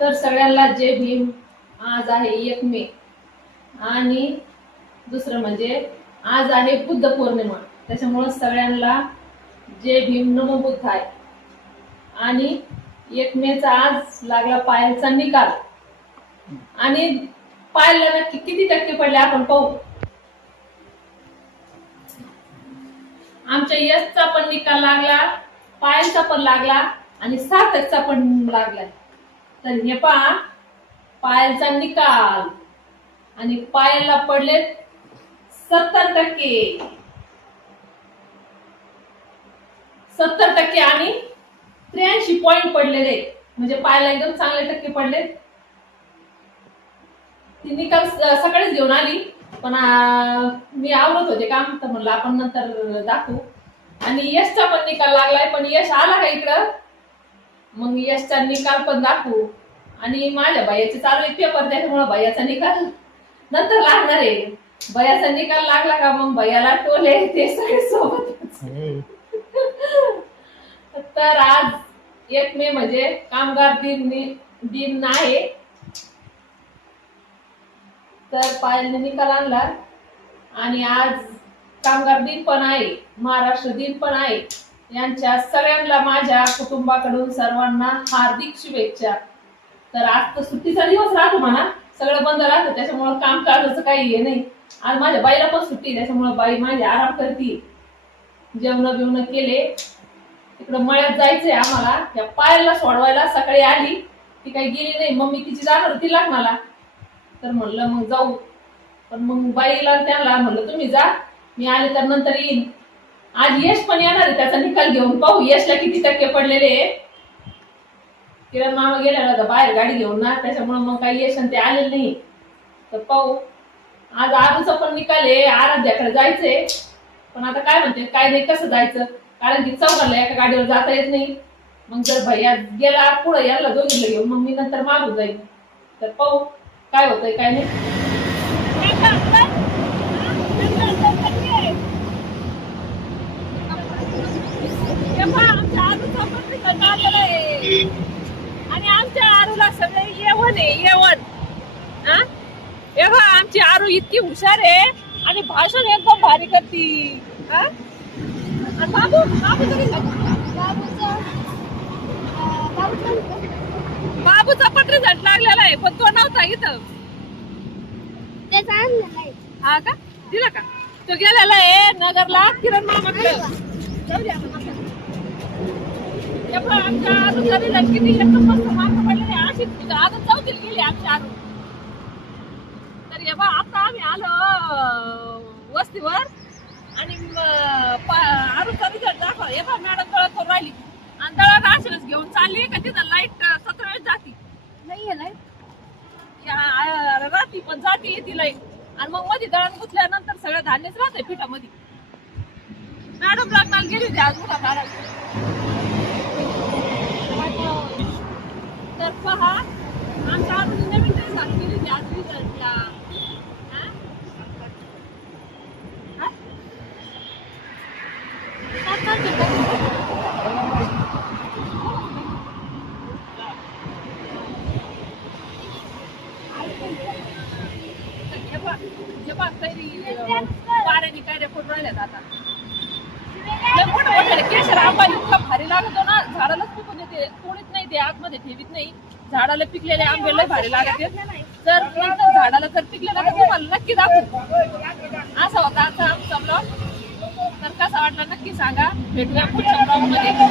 तर सगळ्यांना जय भीम. आज आहे 1 मे आणि दुसरं म्हणजे आज आहे बुद्ध पौर्णिमा. त्याच्यामुळे सगळ्यांना जय भीम, नमो बुद्धाय. आणि 1 मेचा आज लागला पायलचा निकाल आणि पायलला नक्की किती टक्के पडले आपण पाहू. आमच्या यशचा पण निकाल लागला, पायलचा पण लागला आणि सार्थकचा पण लागलाय. तर हे पहा पायलचा निकाल आणि पायलला पडले 70%. 70% आणि 83 पॉइंट पडलेले, म्हणजे पायलला एकदम चांगले टक्के पडले. ती निकाल सकाळीच घेऊन आली, पण मी आवरत होते काम, तर म्हणलं आपण नंतर दाखवू. आणि यशचा पण निकाल लागलाय, पण यश आला का इकडं, मग यशचा निकाल पण दाखवू. आणि माझ्या भैयाचे चालू आहे पेपर, त्याच्यामुळे भैयाचा निकाल नंतर लागणार आहे. भैयाचा निकाल लागला का मग भैयाला टोले ते सगळे सोबतच. तर आज 1 मे म्हणजे कामगार दिन आहे. तर पायलने निकाल आणला आणि आज कामगार दिन पण आहे, महाराष्ट्र दिन पण आहे. यांच्या सगळ्यांना माझ्या कुटुंबाकडून सर्वांना हार्दिक शुभेच्छा. तर आज तर सुट्टीचा दिवस राहतो म्हणा, सगळं बंद राहतं, त्याच्यामुळे काम काढायचं काही हे नाही. आज माझ्या बाईला पण सुट्टी, त्याच्यामुळे बाई माझी आराम करते. जेवण बिवणं केले, तिकडं मळ्यात जायचंय आम्हाला. त्या पायलला सोडवायला सकाळी आली, ती काही गेली नाही. मम्मी तिची जाणार होती लग्नाला, तर म्हणलं मग जाऊ. पण मग बाईला त्यांना म्हणलं तुम्ही जा, मी आले तर नंतर येईन. आज यश पण येणार आहे, त्याचा निकाल घेऊन पाहू यशला किती टक्के पडलेले. किरण मामा गेलेला होता बाहेर गाडी घेऊन ना, त्याच्यामुळे मग काही यश ते आलेले नाही. तर पाहू. आज आरूचा पण निकाल आहे, आराध्याकडे जायचंय. पण आता काय म्हणते काय नाही, कसं जायचं, कारण की चौघांना एका गाडीवर जाता येत नाही. मग जर भैया गेला पुढे याला दोघीला घेऊन, मग मी नंतर मागून जाईल. तर पाहू काय होतंय काय नाही. आणि आमच्या आरूला सगळे येवण आहे, येवण. आमची आरू इतकी हुशार आहे आणि भाषण एकदम भारी करती. बाबू बाबूचा पण रिझल्ट लागलेला आहे, पण तो नव्हता इथं. हा का, दिला का? तो गेलेला आहे नगरला किरण मामाकडे. आमच्या आरूचा रिझल्ट किती एकदम मस्त मार्क पडलेले. अशी अजून 4थीला गेली आमची आरू. तर हे बा आता आम्ही आलो वस्तीवर आणि आरूचा रिझल्ट दाखवा. हे बा मॅडम दळत करून राहिली आणि दळण राशनच घेऊन चालली का, तिथं लाईट 17 वेळेस जाती. नाहीये लाईट, राहती पण जाती येते लाईट. आणि मग मध्ये दळण गुतल्यानंतर सगळं धान्यच राहतंय पिठामध्ये. मॅडम लग्नाला गेली होती आज मोठा दारा. तर पहा आमच्या आरूने नवीन ड्रेस घालून गेली होती आज रिझल्टला. पाऱ्याने काय रेकॉर्ड राहिल्यात आता. मोठं मोठ्याने केशर आंबा इतका भारी लागतो ना, झाडालाच पिकून येते, तोडीत नाही ते, आतमध्ये ठेवीत नाही. झाडाला पिकलेले आंबे लय भारी लागत. तर झाडाला जर पिकलेला तर तुम्हाला नक्की दाखवू. असा होता आजचा आमचा ब्लॉग. तर कसा वाटला नक्की सांगा. भेटूया पुढच्या ब्लॉग मध्ये.